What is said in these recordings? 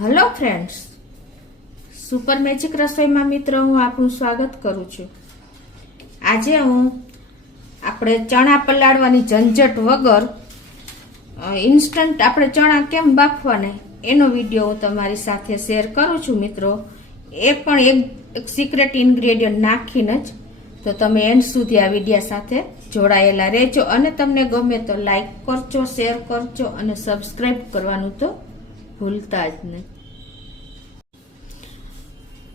Hello friends, super magic રસોઈમાં મિત્રો હું આપનું સ્વાગત કરું છું। આજે આપણે ચણા પલાળવાની ઝંઝટ વગર ઇન્સ્ટન્ટ આપણે ચણા કેમ બાફવાને એનો વિડીયો હું તમારી સાથે શેર કરું છું મિત્રો। એ પણ એક સિક્રેટ ઇન્ગ્રેડિયન્ટ નાખીને જ, તો તમે એન્ડ સુધી આ વિડીયો સાથે જોડાયેલા રહેજો અને તમને ગમે તો લાઈક કરજો, શેર કરજો અને સબસ્ક્રાઈબ કરવાનું તો ભૂલતા જ નહીં।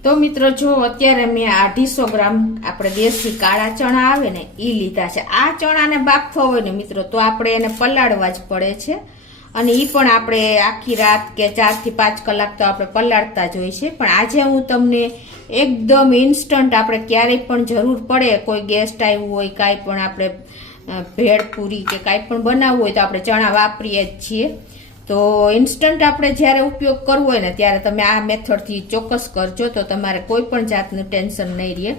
તો મિત્રો જો અત્યારે મેં 250 ગ્રામ આપણે દેશી કાળા ચણા આવે ને એ લીધા છે। આ ચણાને બાફવા હોય ને મિત્રો તો આપણે એને પલાળવા જ પડે છે, અને એ પણ આપણે આખી રાત કે 4 થી 5 કલાક તો આપણે પલાળતા જ હોય છે। પણ આજે હું તમને એકદમ ઇન્સ્ટન્ટ આપણે ક્યારેય પણ જરૂર પડે, કોઈ ગેસ્ટ આવ્યું હોય, કાંઈ પણ આપણે ભેળ પૂરી કે કાંઈ પણ બનાવવું હોય તો આપણે ચણા વાપરીએ જ છીએ। તો ઇન્સ્ટન્ટ આપણે જ્યારે ઉપયોગ કરવો હોય ને ત્યારે તમે આ મેથડથી ચોક્કસ કરજો, તો તમારે કોઈ પણ જાતનું ટેન્શન નહીં રહે।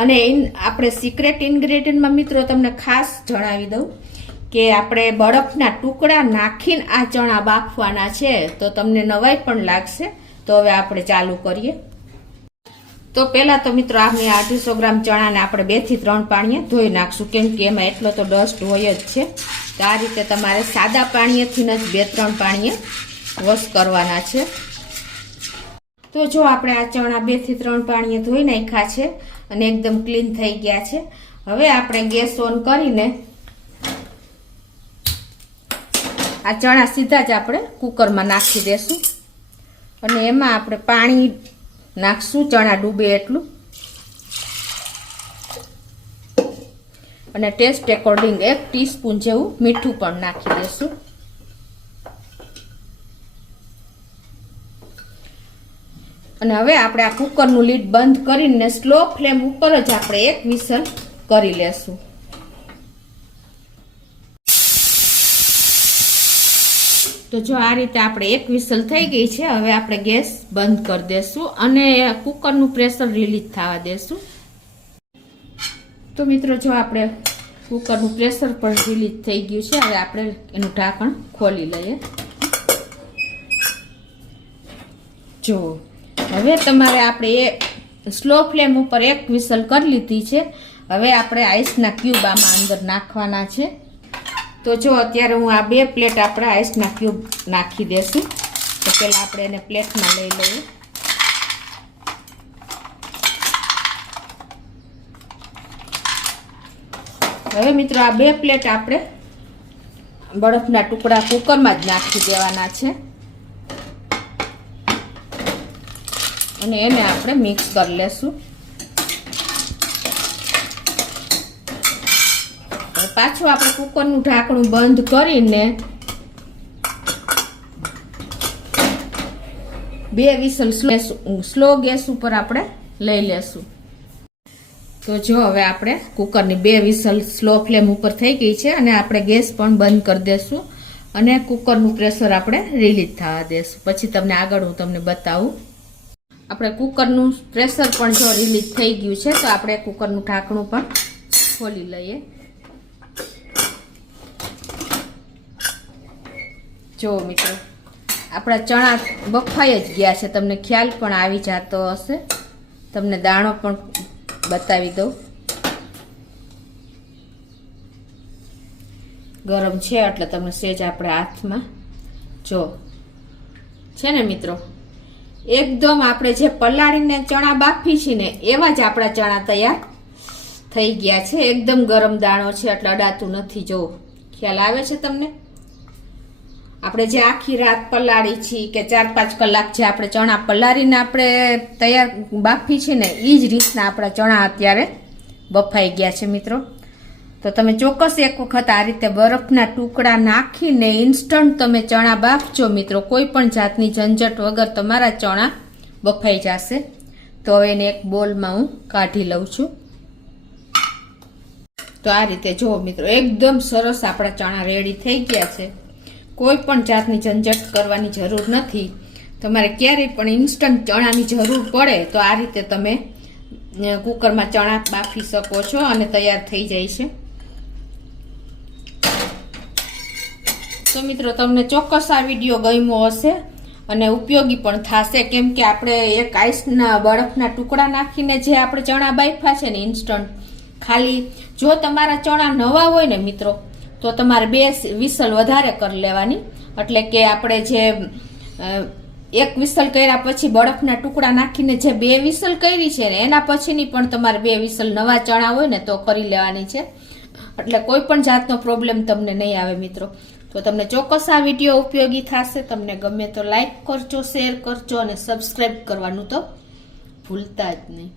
અને આપણે સિક્રેટ ઇન્ગ્રેડિયન્ટમાં મિત્રો તમને ખાસ જણાવી દઉં કે આપણે બરફના ટુકડા નાખીને આ ચણા બાફવાના છે, તો તમને નવાઈ પણ લાગશે। તો હવે આપણે ચાલુ કરીએ। તો પહેલા તો મિત્રો આપણે 250 ગ્રામ ચણાને આપણે 2 થી 3 પાણીએ ધોઈ નાખશું, કેમ કે એમાં એટલો તો ડસ્ટ હોય જ છે। તો આ રીતે તમારે સાદા પાણીએથી જ 2-3 પાણીએ વોશ કરવાના છે। તો જો આપણે આ ચણા 2 થી 3 પાણીએ ધોઈ નાખ્યા છે અને એકદમ ક્લીન થઈ ગયા છે। હવે આપણે ગેસ ઓન કરીને આ ચણા સીધા જ આપણે કુકરમાં નાખી દેશું અને એમાં આપણે પાણી નાખશું ચણા ડૂબે એટલું, અને ટેસ્ટ એકોર્ડિંગ 1 ટીસ્પૂન જેવું મીઠું પણ નાખી દેશું। અને હવે આપણે આ કુકરનું લીડ બંધ કરીને સ્લો ફ્લેમ ઉપર જ આપણે 1 વિસલ કરી લેશું। તો જો આ રીતે આપણે 1 વિસલ થઈ ગઈ છે। હવે આપણે ગેસ બંધ કરી દેશું અને કુકરનું પ્રેશર રિલીઝ થવા દેશું। તો મિત્રો જો આપણે કુકરનું પ્રેશર પણ રિલીઝ થઈ ગયું છે। હવે આપણે એનું ઢાંકણ ખોલી લઈએ। જો હવે તમારે આપણે સ્લો ફ્લેમ ઉપર 1 વિસલ કરી લીધી છે। હવે આપણે આઈસના ક્યુબ આમાં અંદર નાખવાના છે। તો જો અત્યારે હું આ 2 પ્લેટ આપણે આઈસના ક્યુબ નાખી દેશું। તો પહેલાં આપણે એને પ્લેટમાં લઈ લઈએ। હવે મિત્રો આ 2 પ્લેટ આપણે બરફના ટુકડા કુકરમાં જ નાખી દેવાના છે અને એને આપણે મિક્સ કરી લેશું। પાછું આપણે કુકરનું ઢાંકણું બંધ કરીને 2 વિસલ સ્લો ગેસ ઉપર આપણે લઈ લેશું। તો જો હવે આપણે કુકરની 2 વિસલ સ્લો ફ્લેમ ઉપર થઈ ગઈ છે અને આપણે ગેસ પણ બંધ કરી દેશું અને કુકરનું પ્રેશર આપણે રિલીઝ થવા દેશું। પછી તમને આગળ હું તમને બતાવું। આપણે કુકરનું પ્રેશર પણ જો રિલીઝ થઈ ગયું છે, તો આપણે કુકરનું ઢાંકણું પણ ખોલી લઈએ। જો મિત્રો આપણા ચણા બફાઈ જ ગયા છે, તમને ખ્યાલ પણ આવી જતો હશે। તમને દાણો પણ બતાવી દઉં, ગરમ છે એટલે તમે સેજ આપણે હાથમાં જો છે ને મિત્રો, એકદમ આપણે જે પલાળીને ચણા બાફી છે ને એવા જ આપણા ચણા તૈયાર થઈ ગયા છે। એકદમ ગરમ દાણો છે એટલે અડાતું નથી। જો ખ્યાલ આવે છે તમને? આપણે જે આખી રાત પલાળી છીએ કે 4-5 કલાક જે આપણે ચણા પલાળીને આપણે તૈયાર બાફી છે ને એ જ રીતના આપણા ચણા અત્યારે બફાઈ ગયા છે મિત્રો। તો તમે ચોક્કસ એક વખત આ રીતે બરફના ટુકડા નાખીને ઇન્સ્ટન્ટ તમે ચણા બાફજો મિત્રો, કોઈ પણ જાતની ઝંઝટ વગર તમારા ચણા બફાઈ જશે। તો હવે એને એક બોલમાં હું કાઢી લઉં છું। તો આ રીતે જો મિત્રો એકદમ સરસ આપણા ચણા રેડી થઈ ગયા છે। કોઈ પણ જાતની ઝંઝટ કરવાની જરૂર નથી। તમારે ક્યારેય પણ ઇન્સ્ટન્ટ ચણાની જરૂર પડે તો આ રીતે તમે કુકરમાં ચણા બાફી શકો છો અને તૈયાર થઈ જાય છે। તો મિત્રો તમને ચોક્કસ આ વિડીયો ગમ્યો હશે અને ઉપયોગી પણ થશે, કેમ કે આપણે એક આઈસના બરફના ટુકડા નાખીને જે આપણે ચણા બાફ્યા છે ને ઇન્સ્ટન્ટ, ખાલી જો તમારા ચણા નવા હોય ને મિત્રો તો તમારે 2 વિસલ વધારે કરી લેવાની, એટલે કે આપણે જે 1 વિસલ કર્યા પછી બરફના ટુકડા નાખીને જે 2 વિસલ કરી છે ને એના પછીની પણ તમારે 2 વિસલ નવા ચણા હોય ને તો કરી લેવાની છે, એટલે કોઈ પણ જાતનો પ્રોબ્લેમ તમને નહીં આવે મિત્રો. તો તમને ચોક્કસ આ વિડીયો ઉપયોગી થશે. તમને ગમે તો લાઈક કરજો, શેર કરજો અને સબસ્ક્રાઈબ કરવાનું તો ભૂલતા જ નહીં.